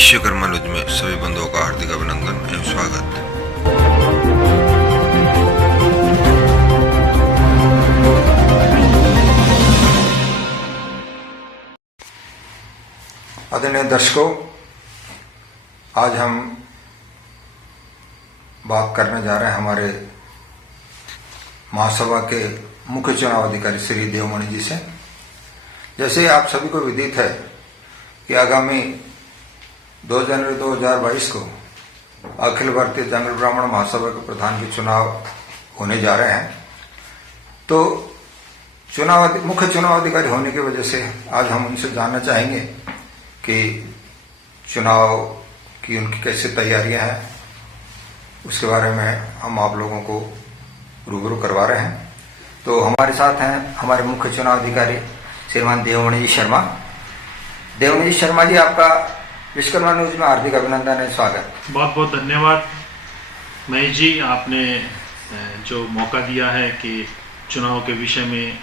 Vishwakarma laws में सभी बंधुओं का हार्दिक अभिनंदन एवं स्वागत। आदरणीय दर्शकों, आज हम बात करने जा रहे हैं हमारे महासभा के मुख्य चुनाव अधिकारी श्री देवमणि जी से। जैसे आप सभी को विदित है कि आगामी 2 जनवरी 2022 को अखिल भारतीय जंगल ब्राह्मण महासभा के प्रधान के चुनाव होने जा रहे हैं। तो मुख्य चुनाव अधिकारी होने की वजह से आज हम उनसे जानना चाहेंगे कि चुनाव की उनकी कैसे तैयारियां हैं, उसके बारे में हम आप लोगों को रूबरू करवा रहे हैं। तो हमारे साथ हैं हमारे मुख्य चुनाव अधिकारी श्रीमान देवमणि जी शर्मा। देवमणि जी शर्मा जी, आपका विश्वकर्मा न्यूज में हार्दिक अभिनंदन है, स्वागत। बहुत बहुत धन्यवाद महेश जी, आपने जो मौका दिया है कि चुनाव के विषय में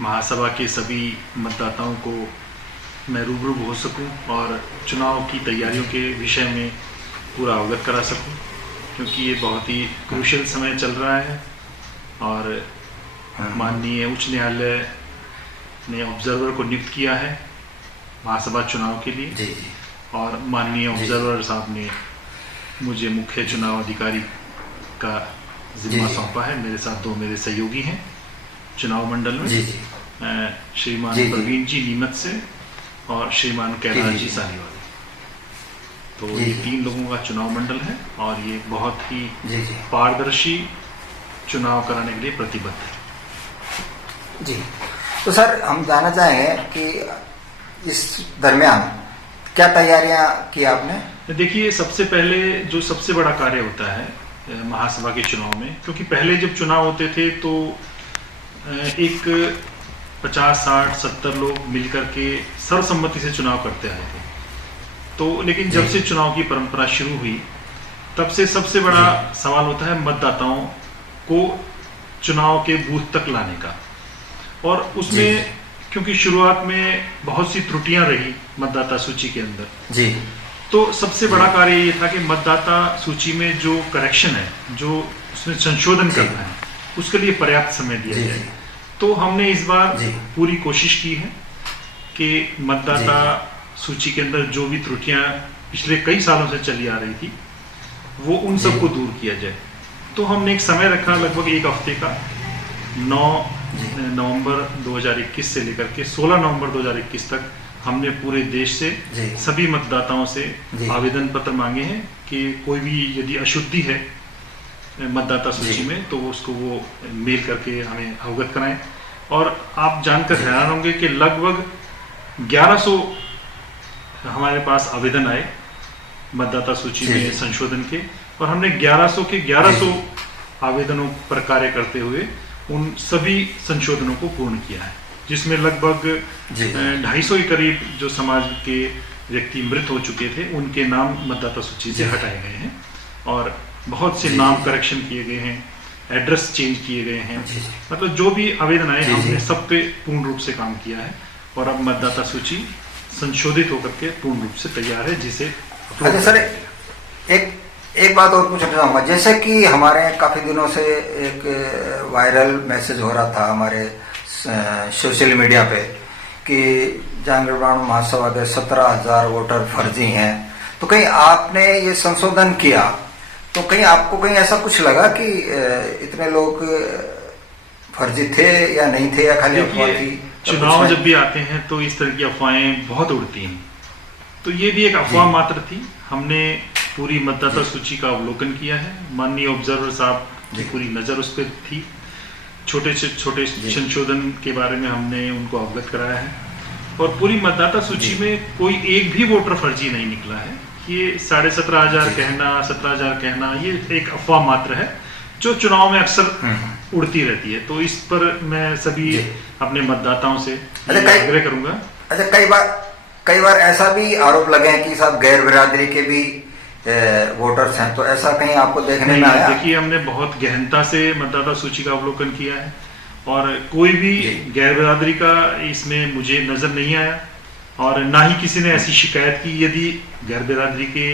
महासभा के सभी मतदाताओं को मैं रूबरू हो सकूं और चुनाव की तैयारियों के विषय में पूरा अवगत करा सकूं, क्योंकि ये बहुत ही क्रूशियल समय चल रहा है और माननीय उच्च न्यायालय ने ऑब्जर्वर को नियुक्त किया है महासभा चुनाव के लिए। जी। और माननीय ऑब्जर्वर साहब ने मुझे मुख्य चुनाव अधिकारी का जिम्मा सौंपा है। मेरे साथ 2 मेरे सहयोगी हैं चुनाव मंडल में, श्रीमान प्रवीण जी नीमच से और श्रीमान कैलाश जी सानीवाल। तो ये 3 लोगों का चुनाव मंडल है और ये बहुत ही पारदर्शी चुनाव कराने के लिए प्रतिबद्ध है। जी, तो सर हम जानना चाहेंगे कि इस दरमियान क्या तैयारियां की आपने? देखिए, सबसे पहले जो सबसे बड़ा कार्य होता है महासभा के चुनाव में, क्योंकि पहले जब चुनाव होते थे तो एक 50, 60, 70 लोग मिलकर के सर्वसम्मति से चुनाव करते आए थे। तो लेकिन जब से चुनाव की परंपरा शुरू हुई तब से सबसे बड़ा सवाल होता है मतदाताओं को चुनाव के बूथ तक लाने का। और उसमें क्योंकि शुरुआत में बहुत सी त्रुटियां रही मतदाता सूची के अंदर जी, तो सबसे बड़ा कार्य ये था कि मतदाता सूची में जो करेक्शन है, जो उसमें संशोधन करना है, उसके लिए पर्याप्त समय दिया जाए। तो हमने इस बार पूरी कोशिश की है कि मतदाता सूची के अंदर जो भी त्रुटियां पिछले कई सालों से चली आ रही थी वो उन सबको दूर किया जाए। तो हमने एक समय रखा लगभग 1 हफ्ते का, 9 नवंबर 2021 से लेकर के 16 नवंबर 2021 तक हमने पूरे देश से सभी मतदाताओं से आवेदन पत्र मांगे हैं कि कोई भी यदि अशुद्धि है मतदाता सूची में तो उसको वो मेल करके हमें अवगत कराएं। और आप जानकर हैरान होंगे कि लगभग 1100 हमारे पास आवेदन आए मतदाता सूची में संशोधन के, और हमने 1100 के 1100 आवेदनों पर कार्य करते हुए उन सभी संशोधनों को पूर्ण किया है, जिसमें लगभग 250 के करीब जो समाज के व्यक्ति मृत हो चुके थे उनके नाम मतदाता सूची से हटाए गए हैं और बहुत से नाम करेक्शन किए गए हैं, एड्रेस चेंज किए गए हैं। मतलब जो भी आवेदन आए हमने सब पे पूर्ण रूप से काम किया है और अब मतदाता सूची संशोधित होकर के पूर्ण रूप से तैयार है, जिसे अच्छा सर, एक बात और पूछना चाहूँगा। जैसे कि हमारे काफी दिनों से एक वायरल मैसेज हो रहा था हमारे सोशल मीडिया पे कि जंगल ब्राह्मण महासभा के 17,000 वोटर फर्जी हैं। तो कहीं आपने ये संशोधन किया तो कहीं आपको कहीं ऐसा कुछ लगा कि इतने लोग फर्जी थे या नहीं थे, या खाली अफवाह थी? चुनाव जब भी आते हैं तो इस तरह की अफवाहें बहुत उड़ती हैं, तो ये भी एक अफवाह मात्र थी। हमने पूरी मतदाता सूची का अवलोकन किया है, माननीय ऑब्जर्वर साहब की पूरी नजर उस पर थी। छोटे से छोटे संशोधन के बारे में हमने उनको अवगत कराया है और पूरी मतदाता सूची में कोई एक भी वोटर फर्जी नहीं निकला है। ये 17,500 कहना, 17,000 कहना, ये एक अफवाह मात्र है जो चुनाव में अक्सर उड़ती रहती है। तो इस पर मैं सभी अपने मतदाताओं से आग्रह करूंगा। अच्छा, कई बार ऐसा भी आरोप लगे हैं कि सब गैर बिरादरी के भी वोटर्स हैं, तो ऐसा कहीं आपको देखने में आया? देखिए, हमने बहुत गहनता से मतदाता सूची का अवलोकन किया है और कोई भी गैर बिरादरी का इसमें मुझे नजर नहीं आया। और ना ही किसी ने ऐसी शिकायत की। यदि गैर बिरादरी के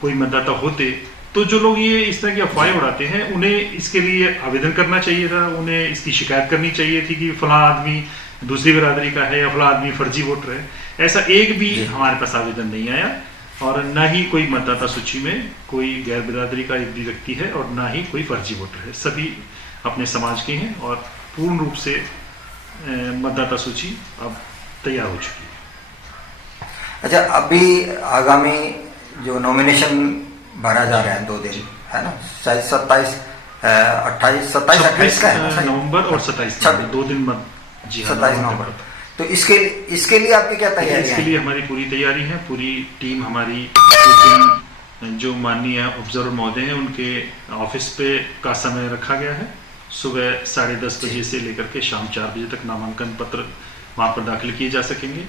कोई मतदाता होते तो जो लोग ये इस तरह की अफवाहें उड़ाते हैं उन्हें इसके लिए आवेदन करना चाहिए था, उन्हें इसकी शिकायत करनी चाहिए थी कि फला आदमी दूसरी बिरादरी का है या फला आदमी फर्जी वोटर है। ऐसा एक भी हमारे पास आवेदन नहीं आया और न ही कोई मतदाता सूची में कोई गैर बिरादरी का एक भी व्यक्ति है और ना ही कोई फर्जी वोटर है। सभी अपने समाज के हैं और पूर्ण रूप से मतदाता सूची अब तैयार हो चुकी है। अच्छा, अभी आगामी जो नॉमिनेशन भरा जा रहा है 2 दिन, है ना, 27, 28, 27 का है नवंबर और 27 2 दिन मत, जी हाँ, 27 नवंबर। तो इसके लिए आपकी क्या तैयारी है? इसके लिए हमारी पूरी तैयारी है। पूरी टीम हमारी उस दिन जो माननीय ऑब्जर्वर महोदय हैं उनके ऑफिस पे का समय रखा गया है। सुबह 10:30 बजे से लेकर के शाम 4 बजे तक नामांकन पत्र वहां पर दाखिल किए जा सकेंगे।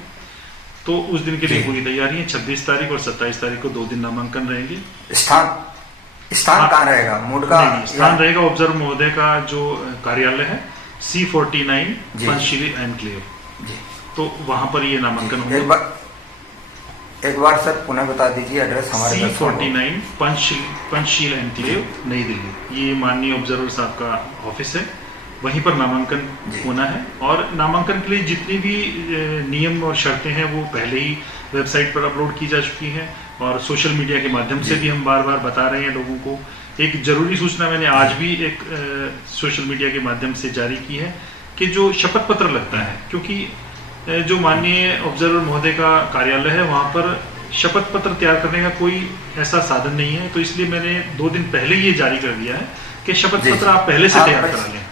तो उस दिन के लिए पूरी तैयारी है। 26 तारीख और 27 तारीख को 2 दिन नामांकन रहेंगे। स्थान कहाँ रहेगा? मूड का स्थान रहेगा ऑब्जर्वर महोदय का जो कार्यालय है C49 पंचशील एनक्लेव, तो वहां पर ये नामांकन होगा। एक बार सर पुनः बता दीजिए एड्रेस हमारे। C49 पंचशील एनक्लेव, नई दिल्ली। ये माननीय ऑब्जर्वर साहब का ऑफिस है, वहीं पर नामांकन होना है। और नामांकन के लिए जितनी भी नियम और शर्तें हैं वो पहले ही वेबसाइट पर अपलोड की जा चुकी हैं और सोशल मीडिया के माध्यम से भी हम बार बार बता रहे हैं लोगों को। एक जरूरी सूचना मैंने आज भी एक सोशल मीडिया के माध्यम से जारी की है कि जो शपथ पत्र लगता है, क्योंकि जो माननीय ऑब्जर्वर महोदय का कार्यालय है वहां पर शपथ पत्र तैयार करने का कोई ऐसा साधन नहीं है, तो इसलिए मैंने 2 दिन पहले ये जारी कर दिया है कि शपथ पत्र आप पहले से तैयार करा लें,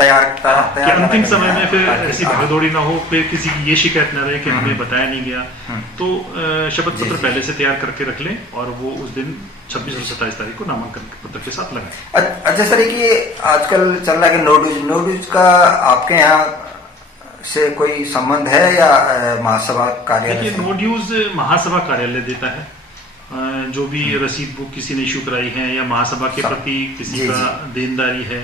कि अंतिम समय में फिर ऐसी भागदौड़ी ना हो, फिर किसी की ये शिकायत ना रहे कि हमें बताया नहीं गया। तो शपथ पत्र पहले से तैयार करके रख लें और वो उस दिन 26 और 27 तारीख को नामांकन पत्र के साथ लगाएं। अच्छा सर, ये आजकल चल रहा है कि नो ड्यूज का आपके यहाँ से कोई संबंध है या महासभा कार्यालय? देखिए, नो ड्यूज महासभा कार्यालय देता है। जो भी रसीद बुक किसी ने इशू कराई है या महासभा के प्रति किसी का देनदारी है,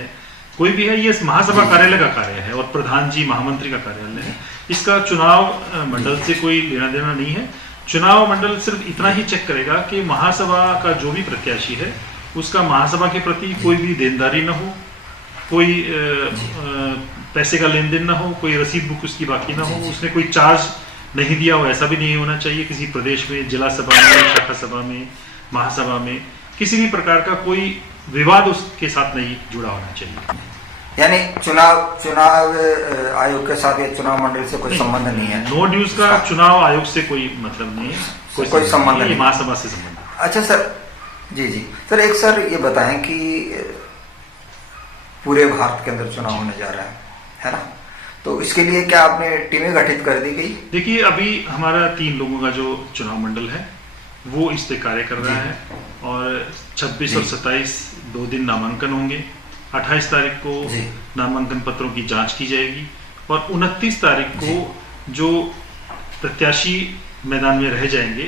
कोई भी है, ये महासभा कार्यालय का कार्य है और प्रधान जी महामंत्री का कार्यालय है। इसका चुनाव मंडल से कोई लेना देना नहीं है। चुनाव मंडल सिर्फ इतना ही चेक करेगा कि महासभा का जो भी प्रत्याशी है उसका महासभा के प्रति कोई भी देनदारी न हो, कोई पैसे का लेन देन ना हो, कोई रसीद बुक उसकी बाकी ना हो, उसने कोई चार्ज नहीं दिया हो, ऐसा भी नहीं होना चाहिए। किसी प्रदेश में, जिला सभा में, शाखा सभा में, महासभा में किसी भी प्रकार का कोई विवाद उसके साथ नहीं जुड़ा होना चाहिए। यानी चुनाव आयोग के साथ या चुनाव मंडल से कोई संबंध नहीं है। नो ड्यूज का चुनाव आयोग से कोई मतलब नहीं है, कोई संबंध नहीं, महासभा से संबंध। अच्छा सर, जी सर, एक सर ये बताएं कि पूरे भारत के अंदर चुनाव होने जा रहा है ना, तो इसके लिए क्या आपने टीमें गठित कर दी गई? देखिए, अभी हमारा 3 लोगों का जो चुनाव मंडल है वो इस पे कार्य कर रहा है और 26 और 27 2 दिन नामांकन होंगे। 28 तारीख को नामांकन पत्रों की जांच की जाएगी और 29 तारीख को जो प्रत्याशी मैदान में रह जाएंगे,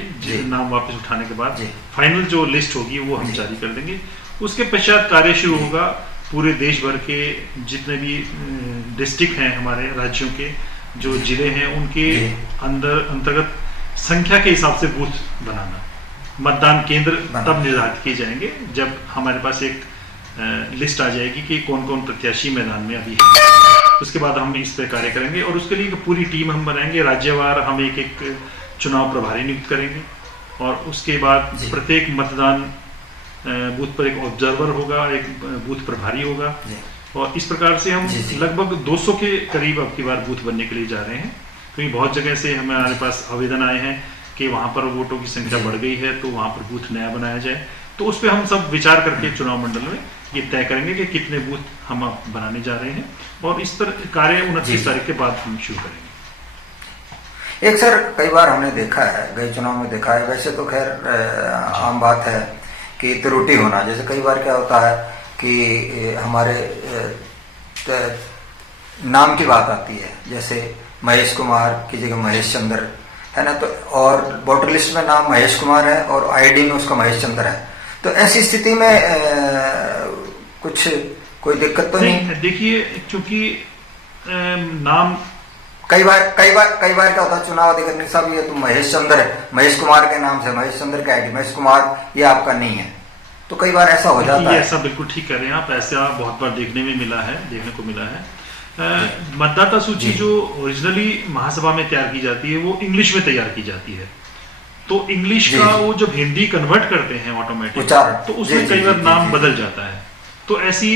नाम वापस उठाने के बाद फाइनल जो लिस्ट होगी वो हम जारी कर देंगे। उसके पश्चात कार्य शुरू होगा। पूरे देश भर के जितने भी डिस्ट्रिक्ट हैं हमारे राज्यों के, जो जिले हैं, उनके अंतर्गत संख्या के हिसाब से बूथ बनाना, मतदान केंद्र तब निर्धारित किए जाएंगे जब हमारे पास एक लिस्ट आ जाएगी कि कौन कौन प्रत्याशी मैदान में अभी है। उसके बाद हम इस पर कार्य करेंगे और उसके लिए पूरी टीम हम बनाएंगे। राज्यवार हम एक चुनाव प्रभारी नियुक्त करेंगे और उसके बाद प्रत्येक मतदान बूथ पर एक ऑब्जर्वर होगा, एक बूथ प्रभारी होगा और इस प्रकार से हम लगभग 200 के करीब अब की बार बूथ बनने के लिए जा रहे हैं, क्योंकि बहुत जगह से हमारे पास आवेदन आए हैं कि वहां पर वोटों की संख्या बढ़ गई है तो वहां पर बूथ नया बनाया जाए। तो उस पर हम सब विचार करके चुनाव मंडल में ये तय करेंगे कि कितने बूथ हम अब बनाने जा रहे हैं और इस पर कार्य 29 तारीख के बाद हम शुरू करेंगे। एक सर, कई बार हमने देखा है, गए चुनाव में देखा है, वैसे तो खैर आम बात है कि त्रुटि होना। जैसे कई बार क्या होता है कि हमारे नाम की बात आती है, जैसे महेश कुमार की जगह महेश चंद्र है ना, तो और वोटर लिस्ट में नाम महेश कुमार है और आईडी में उसका महेश चंद्र है, तो ऐसी स्थिति में कुछ कोई दिक्कत तो नहीं? देखिए, क्योंकि नाम कई बार क्या होता है, चुनाव अधिकारी साहब ये तो महेश चंद्र है, महेश कुमार के नाम से महेश चंद्र का आईडी, महेश कुमार ये आपका नहीं है, तो कई बार ऐसा हो जाता है। ऐसा बिल्कुल ठीक कह रहे हैं आप, ऐसा बहुत बार देखने को मिला है। मतदाता सूची जो ओरिजिनली महासभा में तैयार की जाती है वो इंग्लिश में तैयार की जाती है, तो इंग्लिश का वो जब हिंदी कन्वर्ट करते हैं ऑटोमेटिक, तो उसमें कई बार नाम बदल जाता है। तो ऐसी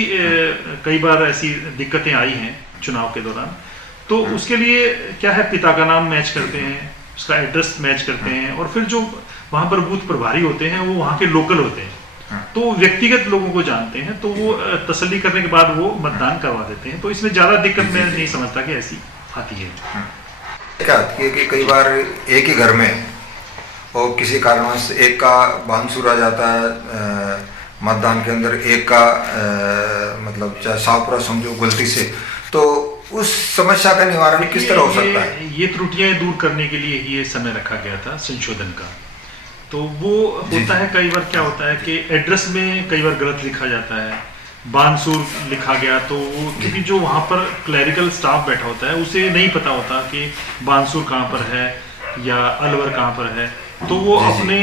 कई बार ऐसी दिक्कतें आई हैं चुनाव के दौरान। तो उसके लिए क्या है, पिता का नाम मैच करते हैं, उसका एड्रेस मैच करते हैं, और फिर जो वहां पर बूथ प्रभारी होते हैं वो वहां के लोकल होते हैं, तो व्यक्तिगत लोगों को जानते हैं, तो वो तसल्ली करने के बाद वो मतदान करवा देते हैं। तो इसमें ज्यादा दिक्कत मैं नहीं समझता कि ऐसी आती है। क्या कि कई बार एक ही घर में और किसी कारणवश एक का बानसूर आ जाता है मतदान के अंदर, एक का मतलब चाहे सावपुरा समझो गलती से, तो उस समस्या का निवारण किस तरह हो सकता है? ये त्रुटियां दूर करने के लिए ये समय रखा गया था संशोधन का। तो वो होता है, कई बार क्या होता है कि एड्रेस में कई बार गलत लिखा जाता है, बानसूर लिखा गया, तो वो क्योंकि जो वहाँ पर क्लरिकल स्टाफ बैठा होता है उसे नहीं पता होता कि बानसूर कहाँ पर है या अलवर कहाँ पर है, तो वो अपने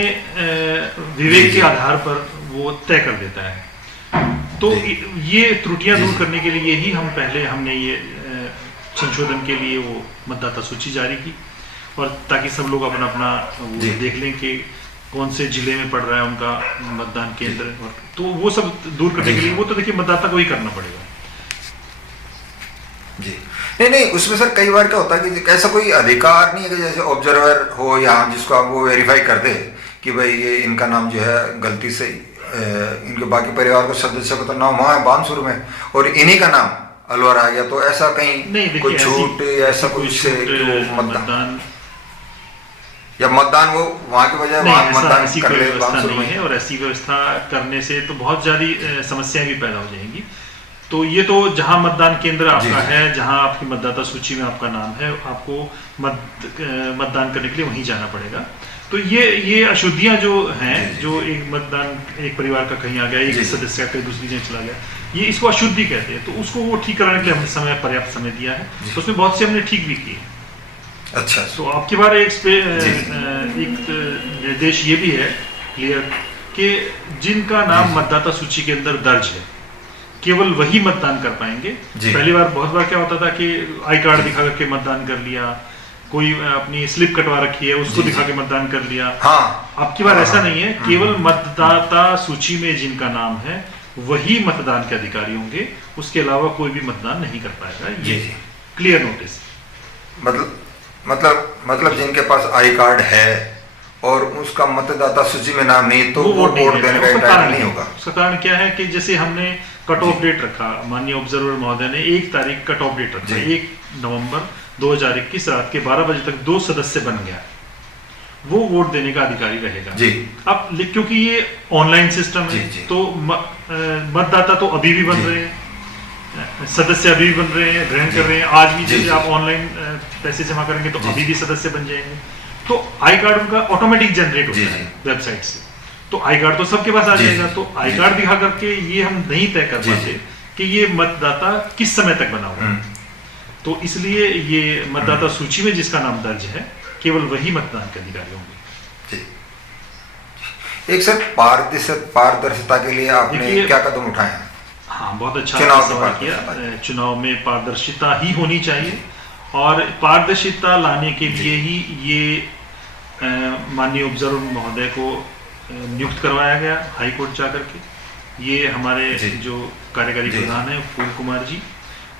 विवेक के आधार पर वो तय कर देता है। तो ये त्रुटियां दूर करने के लिए ही हमने ये संशोधन के लिए वो मतदाता सूची जारी की, और ताकि सब लोग अपना अपना वो देख लें कि कौन से जिले में पड़ रहा है उनका मतदान केंद्र, और तो वो सब दूर करने के लिए वो तो देखिए मतदाता को ही करना पड़ेगा। जी नहीं, उसमें सर कई बार क्या होता है कि ऐसा कोई अधिकार नहीं है कि जैसे ऑब्जर्वर हो या जिसको आप वो वेरीफाई कर दे कि भाई ये इनका नाम जो है गलती से इनके बाकी परिवार को सदस्य को तो नाम वहाँ है बानसूर में और इन्हीं का नाम अलवर आ गया, तो ऐसा कहीं नहीं, कोई छूट या ऐसा कुछ मतदान या मतदान वो वहाँ के बजाय वहाँ मतदान कर ले बानसूर में है, और ऐसी व्यवस्था करने से तो बहुत ज्यादा समस्याएं भी पैदा हो जाएंगी। तो ये तो जहां मतदान केंद्र आपका है, जहां आपकी मतदाता सूची में आपका नाम है, आपको मतदान करने के लिए वहीं जाना पड़ेगा। तो ये अशुद्धियां जो हैं, जो एक परिवार का कहीं आ गया, एक सदस्य का कहीं दूसरी जगह चला गया, ये इसको अशुद्धि कहते हैं। तो उसको वो ठीक कराने के लिए हमने पर्याप्त समय दिया है, तो उसमें बहुत से हमने ठीक भी किए। अच्छा, तो आपकी बार एक निर्देश ये भी है क्लियर कि जिनका नाम मतदाता सूची के अंदर दर्ज है केवल वही मतदान कर पाएंगे। पहली बार बहुत बार क्या होता था कि आई कार्ड दिखा करके मतदान कर लिया, कोई अपनी स्लिप कटवा रखी है उसको दिखा के मतदान कर लिया। अब की बार ऐसा नहीं है, केवल मतदाता सूची में जिनका नाम है वही मतदान के अधिकारी होंगे, उसके अलावा कोई भी मतदान नहीं कर पाएगा। ये क्लियर नोटिस। मतलब जिनके पास आई कार्ड है और उसका मतदाता सूची में नाम नहीं, तो वो वोट देने का एंटाइटल नहीं होगा। उसका कारण क्या है कि जैसे हमने कट ऑफ डेट रखा, माननीय ऑब्जर्वर महोदय ने 1 तारीख कट ऑफ डेट रखा, 1 नवंबर 2021 रात के 12 बजे तक 2 सदस्य बन गया, वो वोट देने का अधिकारी रहेगा। अब क्योंकि ये ऑनलाइन सिस्टम है, तो मतदाता तो अभी भी बन रहे हैं, सदस्य अभी भी बन रहे हैं, ग्रहण कर रहे हैं। आज भी जैसे आप ऑनलाइन पैसे जमा करेंगे तो अभी भी सदस्य बन जाएंगे। तो आई कार्ड उनका ऑटोमेटिक जनरेट होता है वेबसाइट से, तो आई कार्ड तो सबके पास आ जाएगा। तो आई कार्ड दिखा करके ये हम नहीं तय कर पाते कि ये मतदाता किस समय तक बना हुआ है। तो इसलिए ये मतदाता सूची में जिसका नाम दर्ज है केवल वही मतदान के अधिकारी होंगे। एक सर पारदर्शिता के लिए आपने क्या कदम उठाए हैं? हाँ, बहुत अच्छा सवाल किया। चुनाव में पारदर्शिता ही होनी चाहिए, और पारदर्शिता लाने के लिए ही ये माननीय ऑब्जर्वर महोदय को नियुक्त करवाया गया हाई कोर्ट जाकर के। ये हमारे जो कार्यकारी प्रधान है फूल कुमार जी,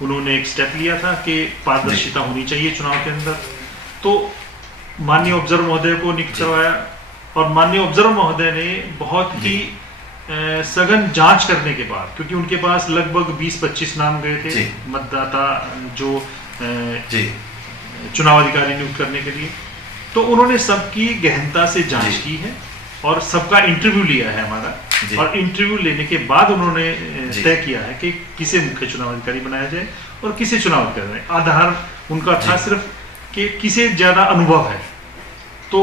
उन्होंने एक स्टेप लिया था कि पारदर्शिता होनी चाहिए चुनाव के अंदर, तो माननीय ऑब्जर्वर महोदय को नियुक्त करवाया। और माननीय ऑब्जर्वर महोदय ने बहुत ही सघन जांच करने के बाद, क्योंकि उनके पास लगभग 20-25 नाम गए थे मतदाता जो चुनाव अधिकारी नियुक्त करने के लिए, तो उन्होंने सबकी गहनता से जांच की है और सबका इंटरव्यू लिया है हमारा, और इंटरव्यू लेने के बाद उन्होंने तय किया है कि किसे मुख्य चुनाव अधिकारी बनाया जाए और किसे चुनाव अधिकारी बनाए। आधार उनका था सिर्फ कि किसे ज्यादा अनुभव है, तो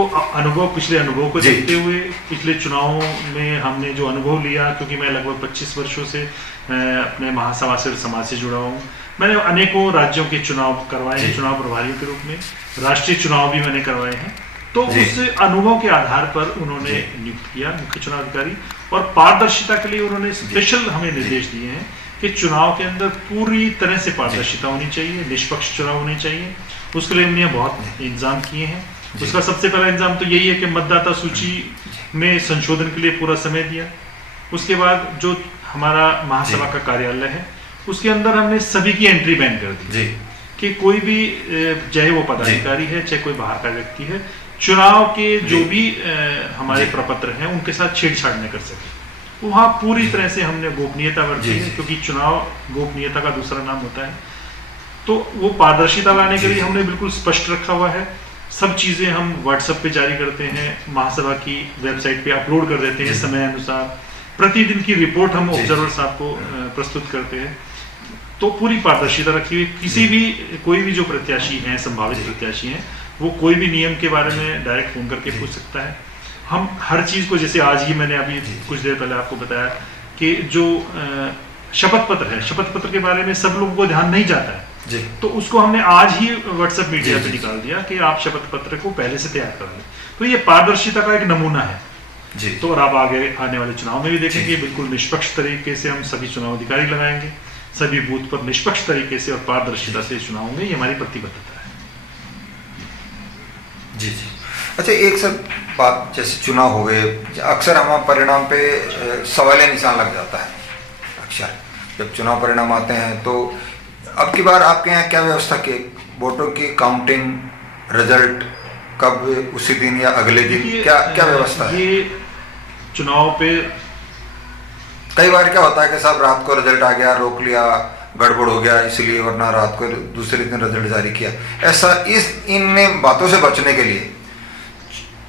पिछले अनुभव को देखते हुए पिछले चुनावों में हमने जो अनुभव लिया, क्योंकि मैं लगभग 25 वर्षों से अपने महासभा से समाज से जुड़ा हूँ, मैंने अनेकों राज्यों के चुनाव करवाए हैं, जी। चुनाव प्रभारियों के रूप में, राष्ट्रीय चुनाव भी मैंने करवाए हैं। तो जी। उस अनुभव के आधार पर उन्होंने जी। नियुक्त किया मुख्य चुनाव अधिकारी, और पारदर्शिता के लिए उन्होंने स्पेशल हमें निर्देश दिए हैं कि चुनाव के अंदर पूरी तरह से पारदर्शिता होनी चाहिए, निष्पक्ष चुनाव होने चाहिए। उसके लिए हमने बहुत इंतजाम किए हैं। उसका सबसे पहला इंतजाम तो यही है कि मतदाता सूची में संशोधन के लिए पूरा समय दिया। उसके बाद जो हमारा महासभा का कार्यालय है उसके अंदर हमने सभी की एंट्री बैन कर दी जी कि कोई भी चाहे वो पदाधिकारी है चाहे कोई बाहर का व्यक्ति है, चुनाव के जो भी हमारे जी। प्रपत्र हैं उनके साथ छेड़छाड़ न कर सके। वहाँ पूरी तरह से हमने गोपनीयता बरती जी, है, जी। क्योंकि चुनाव गोपनीयता का दूसरा नाम होता है। तो वो पारदर्शिता लाने के जी। लिए हमने बिल्कुल स्पष्ट रखा हुआ है। सब चीजें हम व्हाट्सएप पे जारी करते हैं, महासभा की वेबसाइट पे अपलोड कर देते हैं जी। समय अनुसार। प्रतिदिन की रिपोर्ट हम जी। ऑब्जर्वर साहब को प्रस्तुत करते हैं। तो पूरी पारदर्शिता रखी हुई। किसी भी कोई भी जो प्रत्याशी हैं, संभावित प्रत्याशी हैं, वो कोई भी नियम के बारे में डायरेक्ट फोन करके पूछ सकता है। हम हर चीज को, जैसे आज ही मैंने अभी कुछ देर पहले आपको बताया कि जो शपथ पत्र है, शपथ पत्र के बारे में सब लोगों को ध्यान नहीं जाता है, जी तो उसको हमने आज ही व्हाट्सएप मीडिया जी, पे जी। निकाल दिया कि आप शपथ पत्र को पहले से तैयार कर लें। तो ये पारदर्शिता का एक नमूना है। जी तो और आप आगे आने वाले चुनाव में भी देखेंगे जी। बिल्कुल निष्पक्ष तरीके से हम सभी चुनाव अधिकारी लगाएंगे, सभी बूथ पर निष्पक्ष तरीके से और पारदर्शिता से चुनाव होंगे। ये हमारी प्रतिबद्धता है। जी जी। अच्छा, एक सर बात, जैसे चुनाव हो गए, अक्सर हमारे परिणाम पे सवालिया निशान लग जाता है। अक्सर जब चुनाव परिणाम आते हैं तो अब की बार आपके यहाँ क्या व्यवस्था की, वोटों की काउंटिंग, रिजल्ट कब, उसी दिन या अगले दिन, देखिए, क्या क्या व्यवस्था है? ये चुनाव पे कई बार क्या होता है कि साहब रात को रिजल्ट आ गया, रोक लिया, गड़बड़ हो गया इसलिए, वरना रात को दूसरे दिन रिजल्ट जारी किया। ऐसा इन बातों से बचने के लिए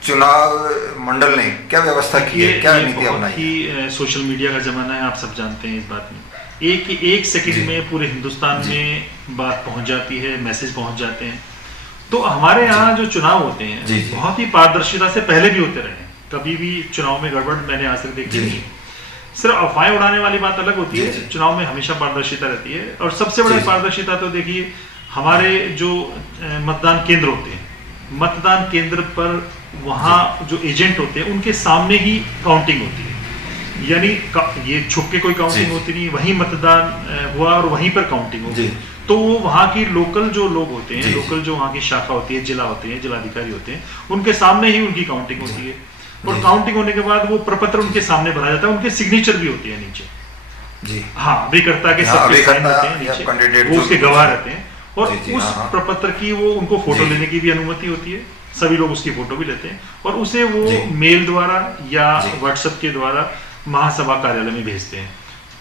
चुनाव मंडल ने क्या व्यवस्था की है, क्या नीति अपनाई है? ही सोशल मीडिया का जमाना है, आप सब जानते हैं इस बात में। एक सेकंड में पूरे हिंदुस्तान में बात पहुंच जाती है, मैसेज पहुंच जाते हैं। तो हमारे यहाँ जो चुनाव होते हैं जी, जी। बहुत ही पारदर्शिता से पहले भी होते रहे हैं। कभी भी चुनाव में गड़बड़ मैंने आज तक देखी जी, नहीं। सिर्फ अफवाहें उड़ाने वाली बात अलग होती जी, है, जी। चुनाव में हमेशा पारदर्शिता रहती है। और सबसे बड़ी जी, जी। पारदर्शिता तो देखिए, हमारे जो मतदान केंद्र होते हैं, मतदान केंद्र पर वहाँ जो एजेंट होते हैं उनके सामने ही काउंटिंग होती है। यानी ये छुप के कोई काउंटिंग जी। होती नहीं, वहीं मतदान हुआ और वहीं पर काउंटिंग होगी। जी। तो वो वहाँ की लोकल जो लोग होते हैं, जी, लोकल जो वहाँ की शाखा होती है, जिला होते हैं, जिलाधिकारी होते हैं, उनके सामने ही उनकी काउंटिंग होती है। और जी। काउंटिंग होने के बाद वो प्रपत्र उनके सामने भरा जाता है, उनके सिग्नेचर भी होती है नीचे। जी हाँ, अभिकर्ता के हाँ, सबके अभिकर्ता साइन होते हैं या नीचे, कैंडिडेट वो जो उसके भी गवाह है। रहते हैं। और जी, जी, उस हाँ, हाँ। प्रपत्र की वो उनको फोटो जी। लेने की भी अनुमति होती है। सभी लोग उसकी फोटो भी लेते हैं और उसे वो जी। मेल द्वारा या जी। व्हाट्सएप के द्वारा महासभा कार्यालय में भेजते हैं।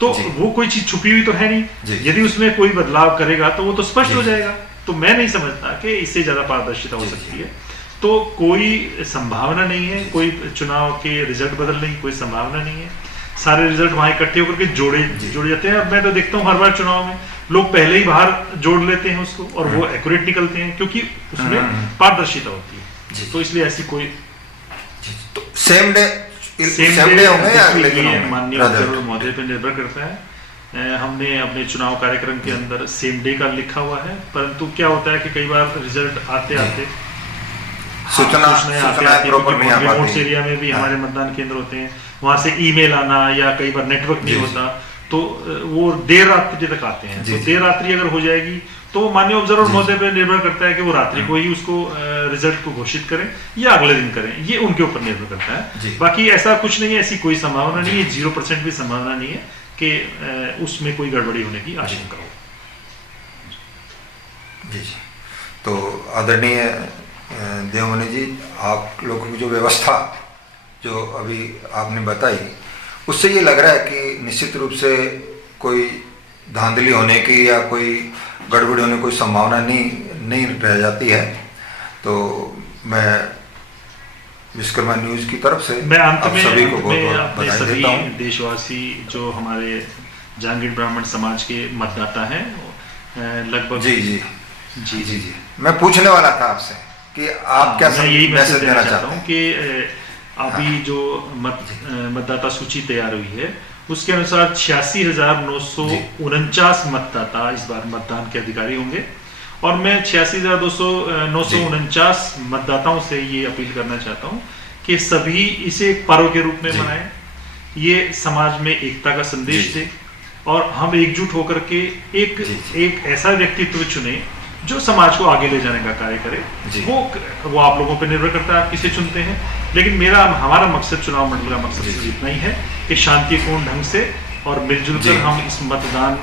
तो जी। वो कोई चीज छुपी हुई तो है जी। नहीं। यदि उसमें कोई बदलाव करेगा तो वो तो स्पष्ट जी। हो जाएगा। तो मैं नहीं समझता कि इससे ज्यादा पारदर्शिता हो जी, सकती है। तो कोई संभावना नहीं है, कोई चुनाव के रिजल्ट बदलने की कोई संभावना नहीं है। सारे रिजल्ट वहां इकट्ठे होकर के जोड़े जाते हैं। अब मैं तो देखता हूँ हर बार चुनाव में लोग पहले ही बाहर जोड़ लेते हैं उसको और वो एक्यूरेट निकलते हैं, क्योंकि उसमें पारदर्शिता होती है। तो इसलिए ऐसी कोई तो सेम डे होंगे या अगले दिन होंगे? माननीय रिजल्ट? ऑब्जर्वर महोदय पे निर्भर करता है। हमने अपने चुनाव कार्यक्रम के अंदर सेम डे का लिखा हुआ है, परंतु क्या होता है कि कई बार रिजल्ट आते आते सूचना प्रॉपर नहीं आ रिमोट पाती। एरिया में भी हाँ। हमारे मतदान केंद्र होते हैं, वहां से ईमेल आना या कई बार नेटवर्क नहीं जी, होता, तो वो देर रात्रि तक आते हैं। जी, तो जी। देर रात्रि अगर हो जाएगी तो माननीय ऑब्जर्वर जी। महोदय पे निर्भर करता है कि वो रात्रि को ही उसको रिजल्ट को घोषित करें या अगले दिन करें, ये उनके ऊपर निर्भर करता जी। है। बाकी ऐसा कुछ नहीं है, ऐसी कोई संभावना नहीं है, 0% भी संभावना नहीं है कि उसमें कोई गड़बड़ी होने की आशंका हो। जी जी। तो आदरणीय देवमणि जी, आप लोगों की जो व्यवस्था जो अभी आपने बताई, उससे ये लग रहा है कि निश्चित रूप से कोई धांधली होने की या कोई गड़बड़ी होने की कोई संभावना नहीं रह जाती है। तो मैं विश्वकर्मा न्यूज की तरफ से मैं अंत आप में सभी को बहुत बहुत अपने बधाई सभी देता हूँ। देशवासी जो हमारे जहांगीर ब्राह्मण समाज के मतदाता हैं, लगभग जी जी जी जी जी। मैं पूछने वाला था आपसे कि आप क्या मैं यही मैसेज देना चाहते हूँ हैं? कि अभी जो मतदाता सूची तैयार हुई है उसके अनुसार 86,949 मतदाता इस बार मतदान के अधिकारी होंगे। और मैं 86,949 मतदाताओं से ये अपील करना चाहता हूँ कि सभी इसे एक पर्व के रूप में मनाएं, ये समाज में एकता का संदेश दे और हम एकजुट होकर के एक ऐसा व्यक्तित्व चुने जो समाज को आगे ले जाने का कार्य करे। वो आप लोगों पर निर्भर करता है, आप किसे चुनते हैं, लेकिन हमारा मकसद, चुनाव मंडल का मकसद सिर्फ इतना ही है कि शांतिपूर्ण ढंग से और मिलजुल कर हम इस मतदान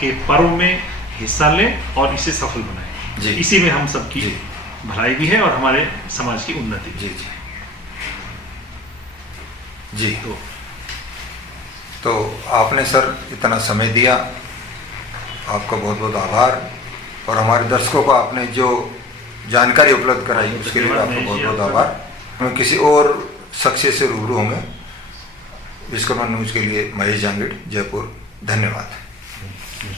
के पर्व में हिस्सा लें और इसे सफल बनाएं। इसी में हम सबकी भलाई भी है और हमारे समाज की उन्नति भी। जी तो आपने सर इतना समय दिया, आपका बहुत बहुत आभार। और हमारे दर्शकों को आपने जो जानकारी उपलब्ध कराई उसके लिए आपका बहुत बहुत आभार। हम किसी और शख्सियत से रूबरू होंगे। विश्वकर्मा न्यूज के लिए महेश जांगिड़, जयपुर। धन्यवाद।